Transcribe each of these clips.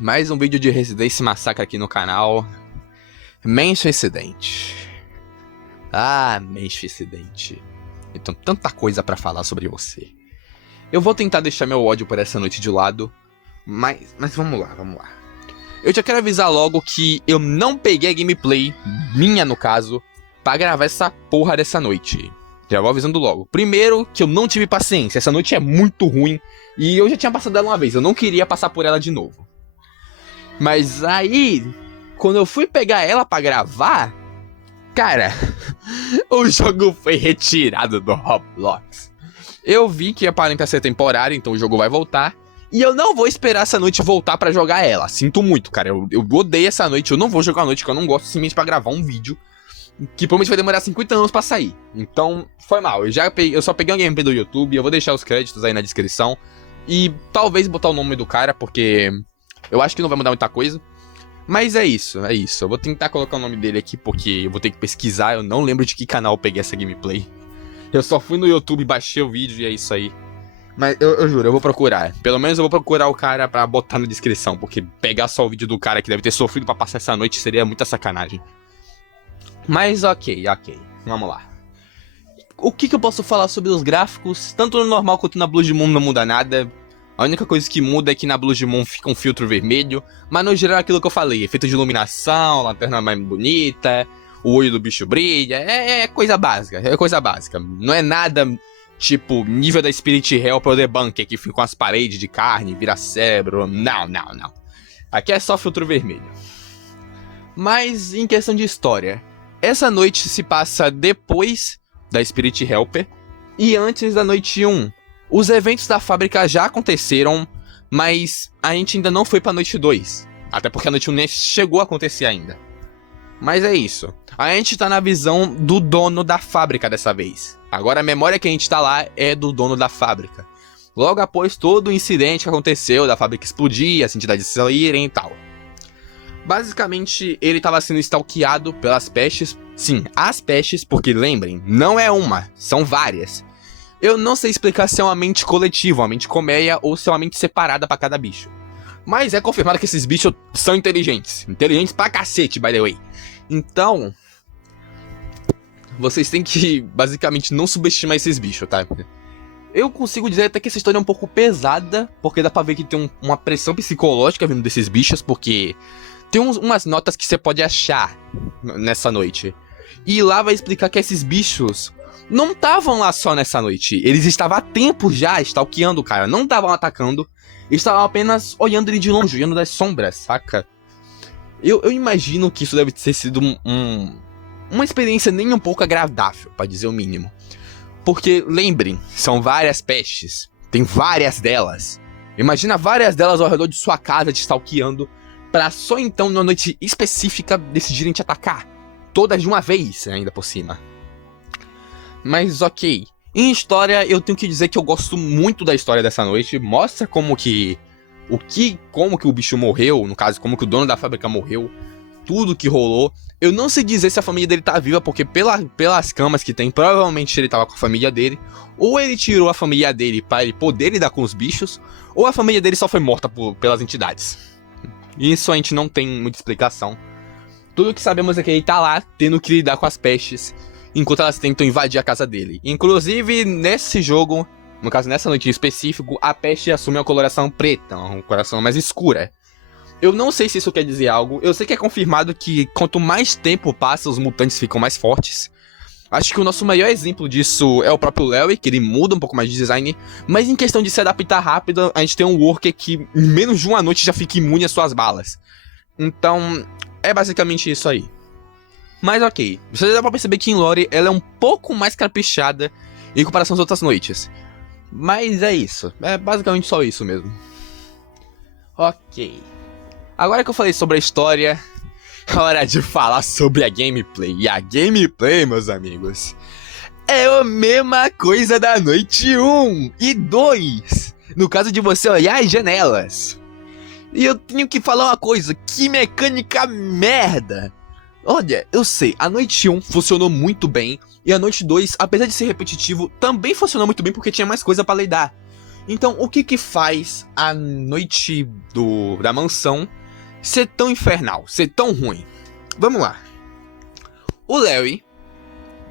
Mais um vídeo de Residência Massacre aqui no canal. Mansion Incidente. Mansion Incidente. Então, tanta coisa pra falar sobre você. Eu vou tentar deixar meu ódio por essa noite de lado, mas vamos lá. Eu já quero avisar logo que eu não peguei a gameplay, minha no caso, pra gravar essa porra dessa noite. Já vou avisando logo. Primeiro, que eu não tive paciência. Essa noite é muito ruim. E eu já tinha passado ela uma vez. Eu não queria passar por ela de novo. Mas aí, quando eu fui pegar ela pra gravar, cara, o jogo foi retirado do Roblox. Eu vi que aparenta ser temporário, então o jogo vai voltar. E eu não vou esperar essa noite voltar pra jogar ela. Sinto muito, cara. Eu odeio essa noite. Eu não vou jogar a noite, porque eu não gosto simplesmente pra gravar um vídeo que provavelmente vai demorar 50 anos pra sair. Então, foi mal. Eu só peguei um gameplay do YouTube. Eu vou deixar os créditos aí na descrição. E talvez botar o nome do cara, porque eu acho que não vai mudar muita coisa. Mas é isso. Eu vou tentar colocar o nome dele aqui, porque eu vou ter que pesquisar. Eu não lembro de que canal eu peguei essa gameplay. Eu só fui no YouTube, baixei o vídeo e é isso aí. Mas eu juro, eu vou procurar. Pelo menos eu vou procurar o cara pra botar na descrição, porque pegar só o vídeo do cara que deve ter sofrido pra passar essa noite seria muita sacanagem. Mas ok. Vamos lá. O que eu posso falar sobre os gráficos? Tanto no normal quanto na Blood Moon não muda nada. A única coisa que muda é que na Blood Moon fica um filtro vermelho. Mas no geral é aquilo que eu falei. Efeito de iluminação, lanterna mais bonita, o olho do bicho brilha. É coisa básica. Não é nada tipo nível da Spirit Helper ou The Bunker, que fica com as paredes de carne, vira cérebro. Não. Aqui é só filtro vermelho. Mas em questão de história, essa noite se passa depois da Spirit Helper e antes da noite 1. Os eventos da fábrica já aconteceram, mas a gente ainda não foi pra noite 2. Até porque a noite 1 nem chegou a acontecer ainda. Mas é isso. A gente tá na visão do dono da fábrica dessa vez. Agora a memória que a gente tá lá é do dono da fábrica. Logo após todo o incidente que aconteceu, da fábrica explodir, as entidades saírem e tal. Basicamente, ele estava sendo stalkeado pelas pestes. Sim, as pestes, porque lembrem, não é uma, são várias. Eu não sei explicar se é uma mente coletiva, uma mente colmeia, ou se é uma mente separada pra cada bicho. Mas é confirmado que esses bichos são inteligentes. Inteligentes pra cacete, by the way. Então, vocês têm que, basicamente, não subestimar esses bichos, tá? Eu consigo dizer até que essa história é um pouco pesada, porque dá pra ver que tem uma pressão psicológica vindo desses bichos, porque tem umas notas que você pode achar nessa noite. E lá vai explicar que esses bichos não estavam lá só nessa noite. Eles estavam há tempo já stalkeando o cara. Não estavam atacando. Eles estavam apenas olhando ele de longe, olhando das sombras, saca? Eu imagino que isso deve ter sido uma experiência nem um pouco agradável, pra dizer o mínimo. Porque, lembrem, são várias pestes. Tem várias delas. Imagina várias delas ao redor de sua casa te stalkeando, pra só então, numa noite específica, decidirem te atacar. Todas de uma vez, ainda por cima. Mas ok. Em história, eu tenho que dizer que eu gosto muito da história dessa noite. Mostra como que o bicho morreu, no caso, como que o dono da fábrica morreu. Tudo que rolou. Eu não sei dizer se a família dele tá viva, porque pelas camas que tem, provavelmente ele tava com a família dele. Ou ele tirou a família dele pra ele poder lidar com os bichos, ou a família dele só foi morta pelas entidades. Isso a gente não tem muita explicação. Tudo que sabemos é que ele tá lá, tendo que lidar com as pestes, enquanto elas tentam invadir a casa dele. Inclusive, nesse jogo, no caso nessa noite em específico, a peste assume uma coloração preta, uma coloração mais escura. Eu não sei se isso quer dizer algo. Eu sei que é confirmado que quanto mais tempo passa, os mutantes ficam mais fortes. Acho que o nosso maior exemplo disso é o próprio Larry, que ele muda um pouco mais de design. Mas em questão de se adaptar rápido, a gente tem um Worker que em menos de uma noite já fica imune às suas balas. Então, é basicamente isso aí. Mas ok, você dá pra perceber que em Lore ela é um pouco mais caprichada em comparação às outras noites. Mas é isso, é basicamente só isso mesmo. Ok. Agora que eu falei sobre a história, é hora de falar sobre a gameplay. E a gameplay, meus amigos, é a mesma coisa da noite 1 e 2. No caso de você olhar as janelas. E eu tenho que falar uma coisa, que mecânica merda. Olha, eu sei, a noite 1 funcionou muito bem. E a noite 2, apesar de ser repetitivo, também funcionou muito bem porque tinha mais coisa pra lidar. Então, o que faz a noite da mansão ser tão infernal, ser tão ruim? Vamos lá. O Larry...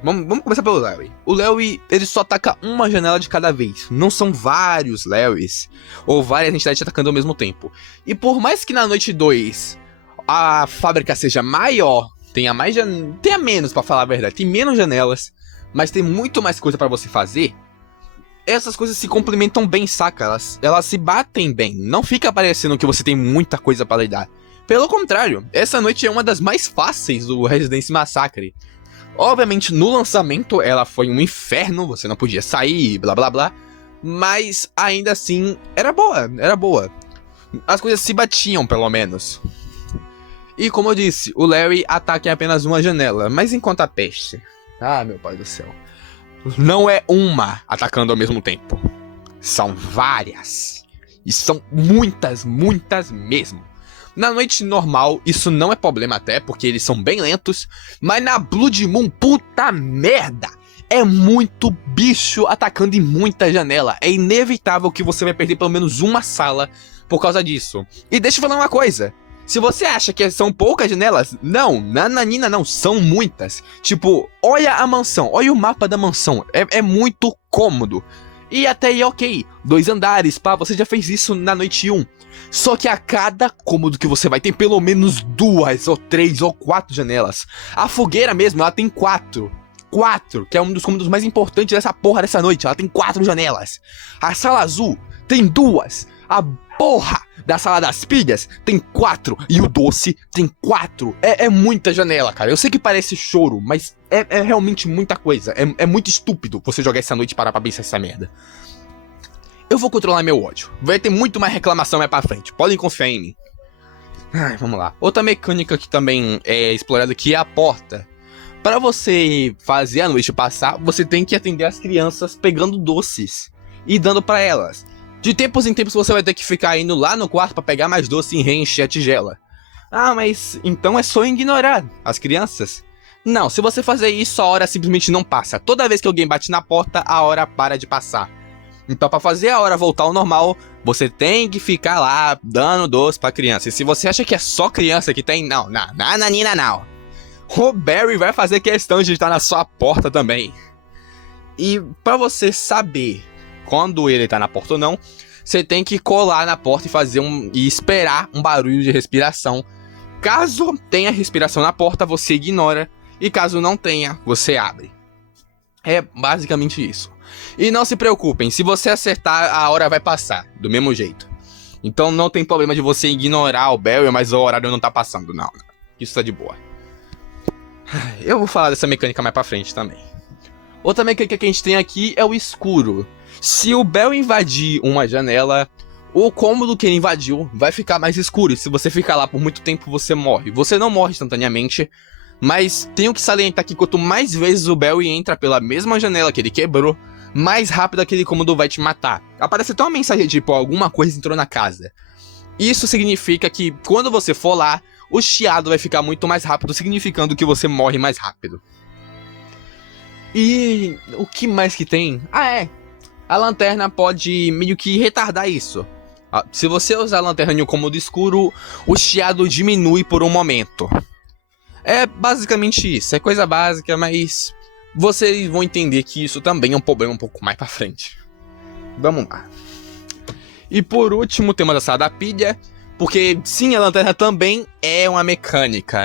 Vamos começar pelo Larry. O Larry, ele só ataca uma janela de cada vez. Não são vários Larrys ou várias entidades atacando ao mesmo tempo. E por mais que na noite 2 a fábrica seja maior, tenha menos, pra falar a verdade, tem menos janelas, mas tem muito mais coisa pra você fazer, essas coisas se complementam bem, saca? Elas se batem bem. Não fica parecendo que você tem muita coisa pra lidar. Pelo contrário, essa noite é uma das mais fáceis do Residence Massacre. Obviamente, no lançamento, ela foi um inferno, você não podia sair, blá blá blá. Mas, ainda assim, era boa. As coisas se batiam, pelo menos. E, como eu disse, o Larry ataca em apenas uma janela, mas enquanto a peste... Ah, meu pai do céu. Não é uma atacando ao mesmo tempo. São várias. E são muitas mesmo. Na noite normal, isso não é problema até, porque eles são bem lentos. Mas na Blood Moon, puta merda! É muito bicho atacando em muita janela. É inevitável que você vai perder pelo menos uma sala por causa disso. E deixa eu falar uma coisa. Se você acha que são poucas janelas, não, nananina não, são muitas. Tipo, olha a mansão, olha o mapa da mansão, é muito cômodo. E até aí, ok, 2 andares, pá, você já fez isso na noite 1. Só que a cada cômodo que você vai tem pelo menos 2 ou 3 ou 4 janelas. A fogueira mesmo, ela tem 4, que é um dos cômodos mais importantes dessa porra dessa noite, ela tem 4 janelas. A sala azul tem 2, a porra da sala das pilhas tem 4 e o doce tem 4. É muita janela, cara. Eu sei que parece choro, mas é realmente muita coisa. É muito estúpido você jogar essa noite e parar pra pensar essa merda. Eu vou controlar meu ódio. Vai ter muito mais reclamação mais pra frente. Podem confiar em mim. Ai, vamos lá. Outra mecânica que também é explorada aqui é a porta. Para você fazer a noite passar, você tem que atender as crianças pegando doces e dando pra elas. De tempos em tempos você vai ter que ficar indo lá no quarto pra pegar mais doce e reencher a tigela. Ah, mas então é só ignorar as crianças? Não, se você fazer isso, a hora simplesmente não passa. Toda vez que alguém bate na porta, a hora para de passar. Então, pra fazer a hora voltar ao normal, você tem que ficar lá dando doce pra criança. E se você acha que é só criança que tem, não. O Barry vai fazer questão de estar na sua porta também. E pra você saber quando ele tá na porta ou não, você tem que colar na porta e esperar um barulho de respiração. Caso tenha respiração na porta, você ignora. E caso não tenha, você abre. É basicamente isso. E não se preocupem, se você acertar, a hora vai passar, do mesmo jeito. Então não tem problema de você ignorar o Barry, mas o horário não tá passando, não. Isso tá de boa. Eu vou falar dessa mecânica mais pra frente também. Outra mecânica que a gente tem aqui é o escuro. Se o Barry invadir uma janela, o cômodo que ele invadiu vai ficar mais escuro. E se você ficar lá por muito tempo, você morre. Você não morre instantaneamente, mas tenho que salientar que quanto mais vezes o Barry entra pela mesma janela que ele quebrou, mais rápido aquele cômodo vai te matar. Aparece até uma mensagem tipo, alguma coisa entrou na casa. Isso significa que quando você for lá, o chiado vai ficar muito mais rápido, significando que você morre mais rápido. E o que mais que tem? A lanterna pode meio que retardar isso. Se você usar a lanterna em um cômodo escuro, o chiado diminui por um momento. É basicamente isso, é coisa básica, mas vocês vão entender que isso também é um problema um pouco mais pra frente. Vamos lá. E por último, o tema da sala da pilha, porque sim, a lanterna também é uma mecânica.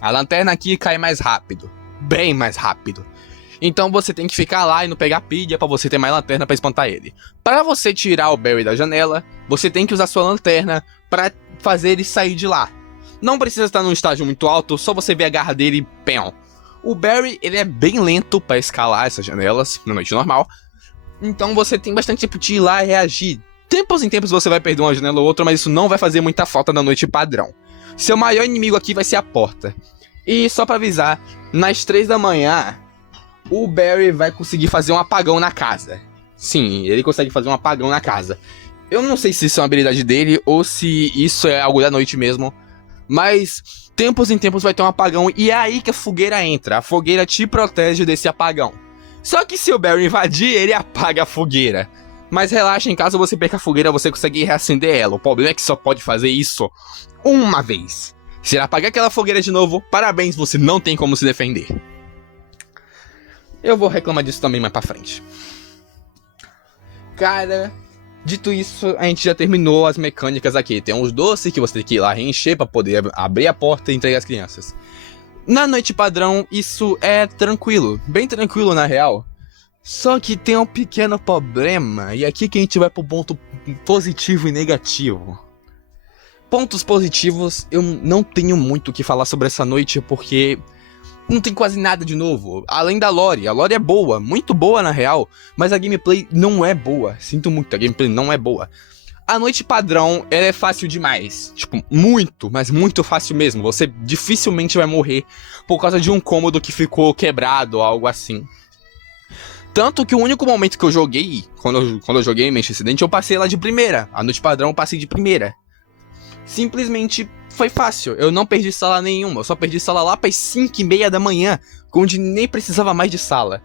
A lanterna aqui cai mais rápido, bem mais rápido. Então você tem que ficar lá e não pegar pilha pra você ter mais lanterna pra espantar ele. Para você tirar o Barry da janela, você tem que usar sua lanterna pra fazer ele sair de lá. Não precisa estar num estágio muito alto, só você ver a garra dele e pão. O Barry, ele é bem lento pra escalar essas janelas na noite normal. Então você tem bastante tempo de ir lá e reagir. Tempos em tempos você vai perder uma janela ou outra, mas isso não vai fazer muita falta na noite padrão. Seu maior inimigo aqui vai ser a porta. E só pra avisar, nas 3 da manhã, o Barry vai conseguir fazer um apagão na casa. Sim, ele consegue fazer um apagão na casa. Eu não sei se isso é uma habilidade dele ou se isso é algo da noite mesmo. Mas tempos em tempos vai ter um apagão e é aí que a fogueira entra. A fogueira te protege desse apagão. Só que se o Barry invadir, ele apaga a fogueira. Mas relaxa, em caso você perca a fogueira, você consegue reacender ela. O problema é que só pode fazer isso uma vez. Se ele apagar aquela fogueira de novo, parabéns, você não tem como se defender. Eu vou reclamar disso também mais pra frente. Cara, dito isso, a gente já terminou as mecânicas aqui. Tem uns doces que você tem que ir lá reencher pra poder abrir a porta e entregar às crianças. Na noite padrão, isso é tranquilo. Bem tranquilo, na real. Só que tem um pequeno problema. E aqui que a gente vai pro ponto positivo e negativo. Pontos positivos, eu não tenho muito o que falar sobre essa noite, porque não tem quase nada de novo. Além da lore. A lore é boa, muito boa na real, mas a gameplay não é boa. Sinto muito, a gameplay não é boa. A noite padrão, ela é fácil demais. Tipo, muito, mas muito fácil mesmo. Você dificilmente vai morrer por causa de um cômodo que ficou quebrado ou algo assim. Tanto que o único momento que eu joguei, quando eu joguei Manchester Accident, eu passei lá de primeira. A noite padrão eu passei de primeira. Simplesmente foi fácil, eu não perdi sala nenhuma, eu só perdi sala lá para as 5h30 da manhã, onde nem precisava mais de sala.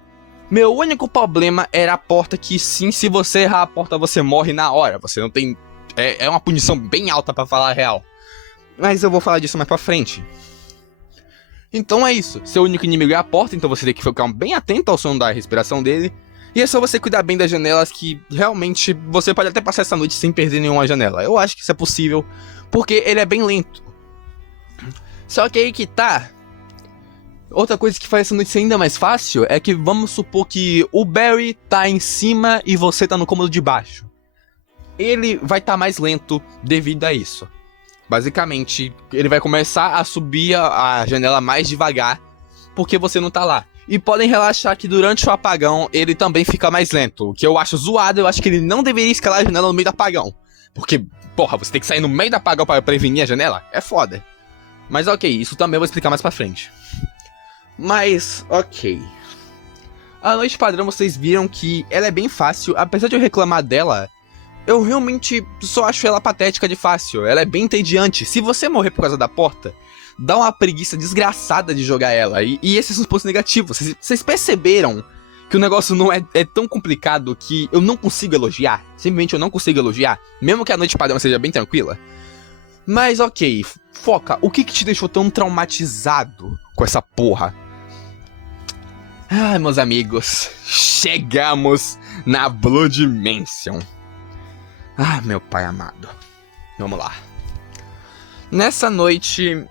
Meu único problema era a porta que sim, se você errar a porta você morre na hora, você não tem... É uma punição bem alta pra falar a real. Mas eu vou falar disso mais pra frente. Então é isso, seu único inimigo é a porta, então você tem que ficar bem atento ao som da respiração dele. E é só você cuidar bem das janelas que realmente você pode até passar essa noite sem perder nenhuma janela. Eu acho que isso é possível, porque ele é bem lento. Só que aí que tá. Outra coisa que faz essa noite ser ainda mais fácil é que vamos supor que o Barry tá em cima e você tá no cômodo de baixo. Ele vai estar mais lento devido a isso. Basicamente, ele vai começar a subir a janela mais devagar porque você não tá lá. E podem relaxar que durante o apagão ele também fica mais lento. O que eu acho zoado, eu acho que ele não deveria escalar a janela no meio do apagão. Porque, porra, você tem que sair no meio do apagão para prevenir a janela? É foda. Mas ok, isso também eu vou explicar mais pra frente. Mas, ok. A noite padrão vocês viram que ela é bem fácil. Apesar de eu reclamar dela, eu realmente só acho ela patética de fácil. Ela é bem entediante. Se você morrer por causa da porta, dá uma preguiça desgraçada de jogar ela. E esses são os pontos negativos. Vocês perceberam que o negócio não é tão complicado que eu não consigo elogiar? Simplesmente eu não consigo elogiar, mesmo que a noite padrão seja bem tranquila. Mas ok, foca, o que te deixou tão traumatizado com essa porra? Ai, meus amigos, chegamos na Blood Mansion. Ah, meu pai amado. Vamos lá. Nessa noite,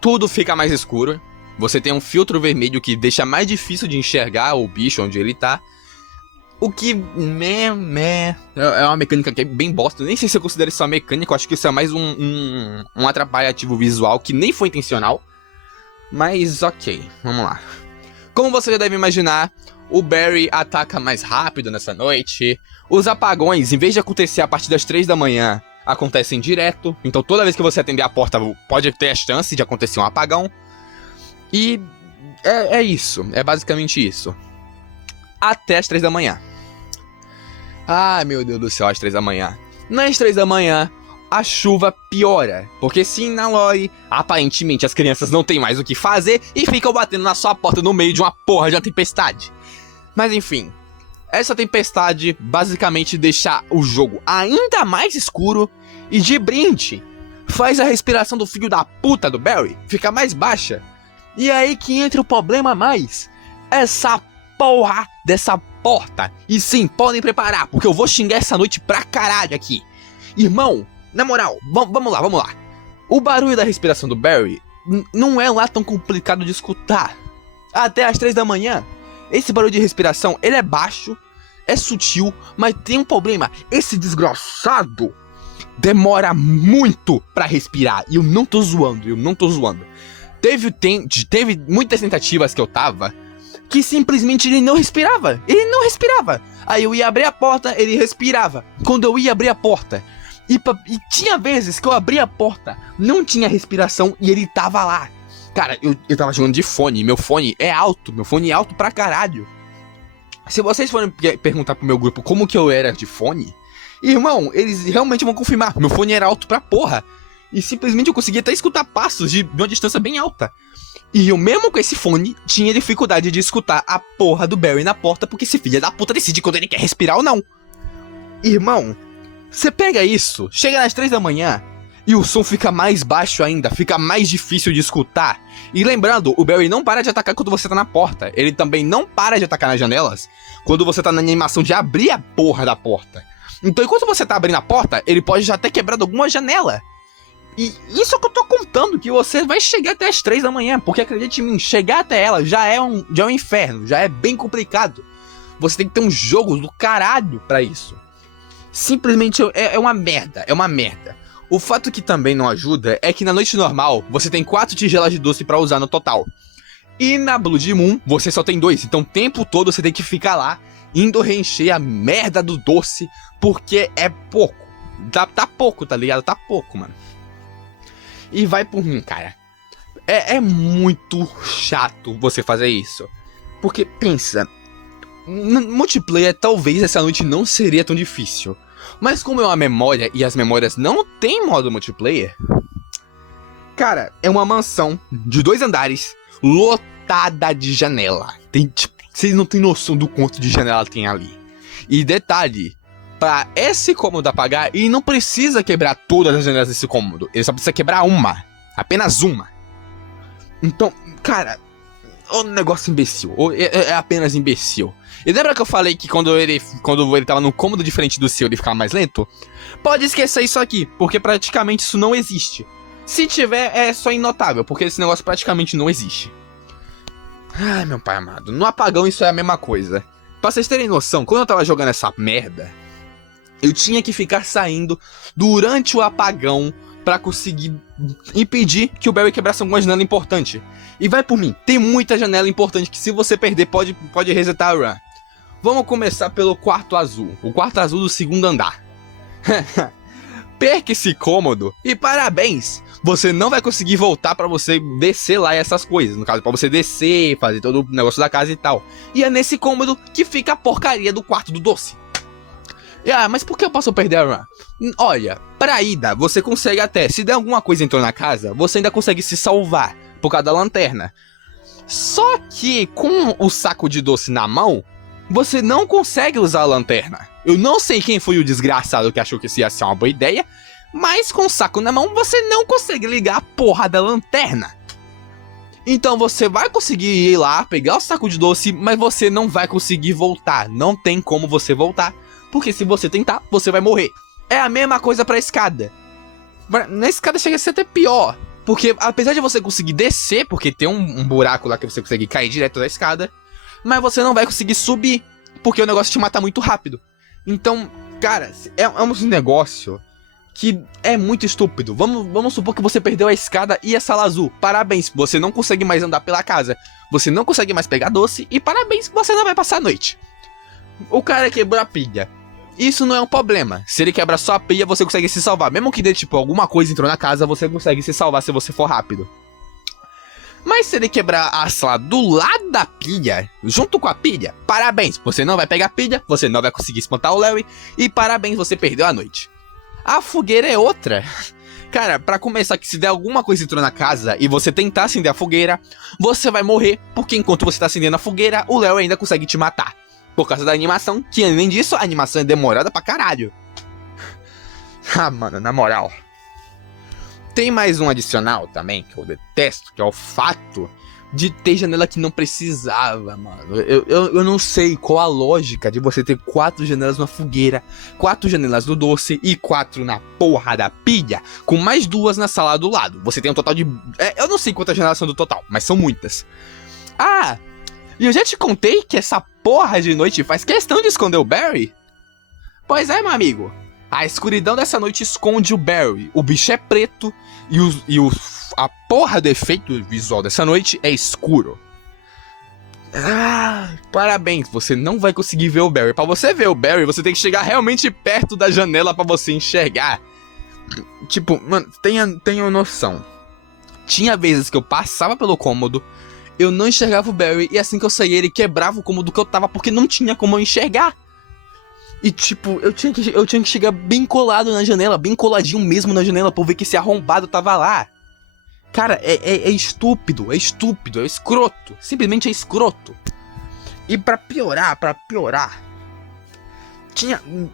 tudo fica mais escuro. Você tem um filtro vermelho que deixa mais difícil de enxergar o bicho onde ele tá. O que é uma mecânica que é bem bosta. Nem sei se eu considero isso uma mecânica. Eu acho que isso é mais um atrapalhativo visual que nem foi intencional. Mas ok, vamos lá. Como você já deve imaginar, o Barry ataca mais rápido nessa noite. Os apagões, em vez de acontecer a partir das 3 da manhã, acontecem direto. Então toda vez que você atender a porta, pode ter a chance de acontecer um apagão. E é isso, é basicamente isso. Até as 3 da manhã. Ai, meu Deus do céu, às 3 da manhã. Nas 3 da manhã, a chuva piora. Porque sim, na lore, aparentemente as crianças não têm mais o que fazer e ficam batendo na sua porta no meio de uma porra de uma tempestade. Mas enfim, essa tempestade basicamente deixa o jogo ainda mais escuro e de brinde faz a respiração do filho da puta do Barry ficar mais baixa. E é aí que entra o problema a mais. Essa porra dessa porta. E sim, podem preparar, porque eu vou xingar essa noite pra caralho aqui. Irmão, na moral, vamos lá. O barulho da respiração do Barry não é lá tão complicado de escutar. Até as 3 da manhã, esse barulho de respiração, ele é baixo, é sutil, mas tem um problema. Esse desgraçado demora muito pra respirar. E eu não tô zoando. Teve muitas tentativas que eu tava que simplesmente ele não respirava. Aí eu ia abrir a porta, ele respirava. Quando eu ia abrir a porta, e tinha vezes que eu abria a porta, não tinha respiração e ele tava lá. Cara, eu tava jogando de fone, meu fone é alto pra caralho. Se vocês forem perguntar pro meu grupo como que eu era de fone, irmão, eles realmente vão confirmar. Meu fone era alto pra porra. E simplesmente eu conseguia até escutar passos de uma distância bem alta. E eu mesmo com esse fone, tinha dificuldade de escutar a porra do Barry na porta, porque esse filho da puta decide quando ele quer respirar ou não. Irmão, você pega isso, chega nas 3 da manhã e o som fica mais baixo ainda, fica mais difícil de escutar. E lembrando, o Barry não para de atacar quando você tá na porta. Ele também não para de atacar nas janelas quando você tá na animação de abrir a porra da porta. Então enquanto você tá abrindo a porta, ele pode já ter quebrado alguma janela. E isso que eu tô contando, que você vai chegar até as 3 da manhã. Porque acredite em mim, chegar até ela já é um inferno, já é bem complicado. Você tem que ter um jogo do caralho pra isso. Simplesmente é uma merda, é uma merda. O fato que também não ajuda é que na noite normal, você tem 4 tigelas de doce pra usar no total. E na Blood Moon, você só tem 2. Então o tempo todo você tem que ficar lá, indo reencher a merda do doce, porque é pouco. Tá pouco, tá ligado? Tá pouco, mano. E vai por mim, cara. É muito chato você fazer isso. Porque, pensa, multiplayer talvez essa noite não seria tão difícil. Mas como é uma memória e as memórias não tem modo multiplayer, cara, é uma mansão de 2 andares lotada de janela. Tem, tipo, vocês não têm noção do quanto de janela tem ali. E detalhe, pra esse cômodo apagar, ele não precisa quebrar todas as janelas desse cômodo. Ele só precisa quebrar uma. Apenas uma. Então, cara, é um negócio imbecil. É apenas imbecil. E lembra que eu falei que quando ele tava num cômodo diferente do seu, ele ficava mais lento? Pode esquecer isso aqui, porque praticamente isso não existe. Se tiver, é só inotável, porque esse negócio praticamente não existe. Ai, meu pai amado, no apagão isso é a mesma coisa. Pra vocês terem noção, quando eu tava jogando essa merda, eu tinha que ficar saindo durante o apagão pra conseguir impedir que o Barry quebrasse alguma janela importante. E vai por mim, tem muita janela importante que se você perder pode resetar a run. Vamos começar pelo quarto azul, o quarto azul do 2º andar. Perca esse cômodo e parabéns! Você não vai conseguir voltar pra você descer lá e essas coisas. No caso, pra você descer, fazer todo o negócio da casa e tal. E é nesse cômodo que fica a porcaria do quarto do doce. Mas por que eu posso perder a run? Olha, pra ida, você consegue até, se der alguma coisa entrou na casa, você ainda consegue se salvar por causa da lanterna. Só que com o saco de doce na mão, você não consegue usar a lanterna. Eu não sei quem foi o desgraçado que achou que isso ia ser uma boa ideia, mas com o saco na mão você não consegue ligar a porra da lanterna. Então você vai conseguir ir lá, pegar o saco de doce, mas você não vai conseguir voltar. Não tem como você voltar, porque se você tentar, você vai morrer. É a mesma coisa pra escada. Na escada chega a ser até pior, porque apesar de você conseguir descer, porque tem um buraco lá que você consegue cair direto da escada, mas você não vai conseguir subir, porque o negócio te mata muito rápido. Então, cara, é um negócio que é muito estúpido. Vamos supor que você perdeu a escada e a sala azul. Parabéns, você não consegue mais andar pela casa. Você não consegue mais pegar doce e parabéns, você não vai passar a noite. O cara quebrou a pilha. Isso não é um problema. Se ele quebra só a pilha, você consegue se salvar. Mesmo que dê, tipo, alguma coisa entrou na casa, você consegue se salvar se você for rápido. Mas se ele quebrar a sala do lado da pilha, junto com a pilha, parabéns, você não vai pegar a pilha, você não vai conseguir espantar o Larry, e parabéns, você perdeu a noite. A fogueira é outra. Cara, pra começar, que se der alguma coisa entrou na casa e você tentar acender a fogueira, você vai morrer, porque enquanto você tá acendendo a fogueira, o Larry ainda consegue te matar. Por causa da animação, que além disso, a animação é demorada pra caralho. Mano, na moral. Tem mais um adicional também, que eu detesto, que é o fato de ter janela que não precisava, mano. Eu não sei qual a lógica de você ter 4 janelas na fogueira, 4 janelas no doce e 4 na porra da pilha, com mais 2 na sala do lado. Você tem um total de... eu não sei quantas janelas são do total, mas são muitas. E eu já te contei que essa porra de noite faz questão de esconder o Barry? Pois é, meu amigo. A escuridão dessa noite esconde o Barry. O bicho é preto e a porra do efeito visual dessa noite é escuro. Parabéns, você não vai conseguir ver o Barry. Pra você ver o Barry, você tem que chegar realmente perto da janela pra você enxergar. Tipo, mano, tenha noção. Tinha vezes que eu passava pelo cômodo, eu não enxergava o Barry, e assim que eu saía ele quebrava o cômodo que eu tava, porque não tinha como eu enxergar. E tipo, eu tinha que chegar bem colado na janela, bem coladinho mesmo na janela, pra ver que esse arrombado tava lá. Cara, é estúpido, é escroto, simplesmente é escroto. E pra piorar,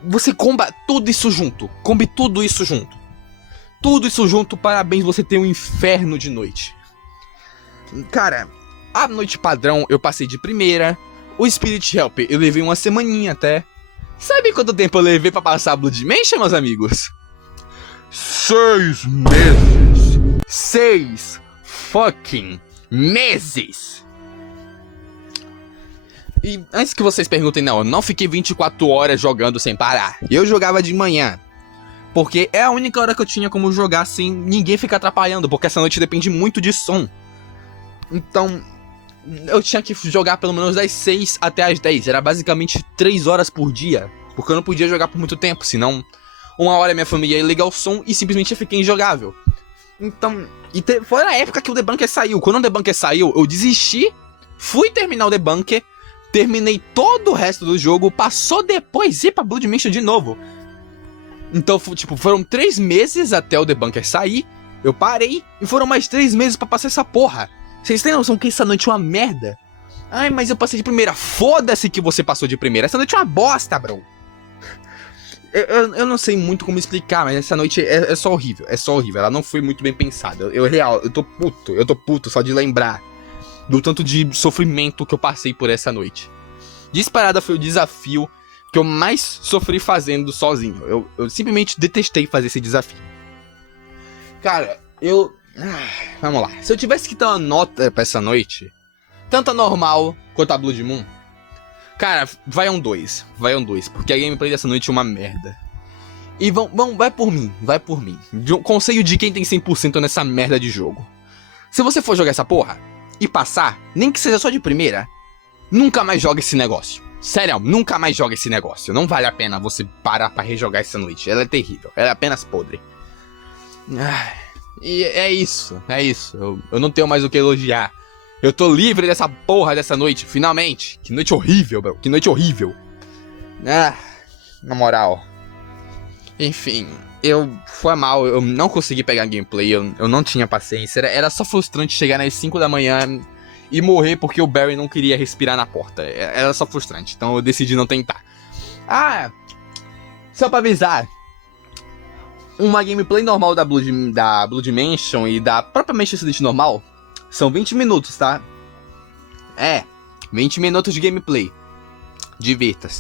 Você comba tudo isso junto. Combe tudo isso junto. Tudo isso junto, parabéns, você tem um inferno de noite. Cara, a noite padrão eu passei de primeira. O Spirit Help eu levei uma semaninha até. Sabe quanto tempo eu levei pra passar a Blood Mansion, meus amigos? 6 meses. 6 fucking meses. E antes que vocês perguntem, não, eu não fiquei 24 horas jogando sem parar. Eu jogava de manhã. Porque é a única hora que eu tinha como jogar sem ninguém ficar atrapalhando. Porque essa noite depende muito de som. Então, eu tinha que jogar pelo menos das 6 até as 10. Era basicamente 3 horas por dia. Porque eu não podia jogar por muito tempo. Senão, uma hora minha família ia ligar o som e simplesmente ia ficar injogável. Então, foi na época que o Debunker saiu. Quando o Debunker saiu, eu desisti. Fui terminar o Debunker. Terminei todo o resto do jogo. Passou depois ir pra Blood Mansion de novo. Então, tipo, foram 3 meses até o Debunker sair. Eu parei e foram mais 3 meses pra passar essa porra. Vocês têm noção que essa noite é uma merda? Ai, mas eu passei de primeira. Foda-se que você passou de primeira. Essa noite é uma bosta, bro. Eu não sei muito como explicar, mas essa noite é só horrível. É só horrível. Ela não foi muito bem pensada. Eu tô puto só de lembrar do tanto de sofrimento que eu passei por essa noite. Disparada foi o desafio que eu mais sofri fazendo sozinho. Eu simplesmente detestei fazer esse desafio. Cara, vamos lá. Se eu tivesse que dar uma nota pra essa noite, tanto a normal quanto a Blood Moon, cara, vai um 2. Vai um 2, porque a gameplay dessa noite é uma merda. E vai por mim. Conselho de quem tem 100% nessa merda de jogo. Se você for jogar essa porra e passar, nem que seja só de primeira, nunca mais joga esse negócio. Sério, nunca mais joga esse negócio. Não vale a pena você parar pra rejogar essa noite. Ela é terrível, ela é apenas podre. E é isso. Eu não tenho mais o que elogiar. Eu tô livre dessa porra dessa noite, finalmente. Que noite horrível, bro. Que noite horrível. Na moral. Enfim, foi mal. Eu não consegui pegar gameplay. Eu não tinha paciência. Era só frustrante chegar nas 5 da manhã e morrer porque o Barry não queria respirar na porta. Era só frustrante. Então eu decidi não tentar. Só pra avisar. Uma gameplay normal da Blood Mansion e da própria Manchester City normal são 20 minutos, tá? 20 minutos de gameplay. Divirta-se.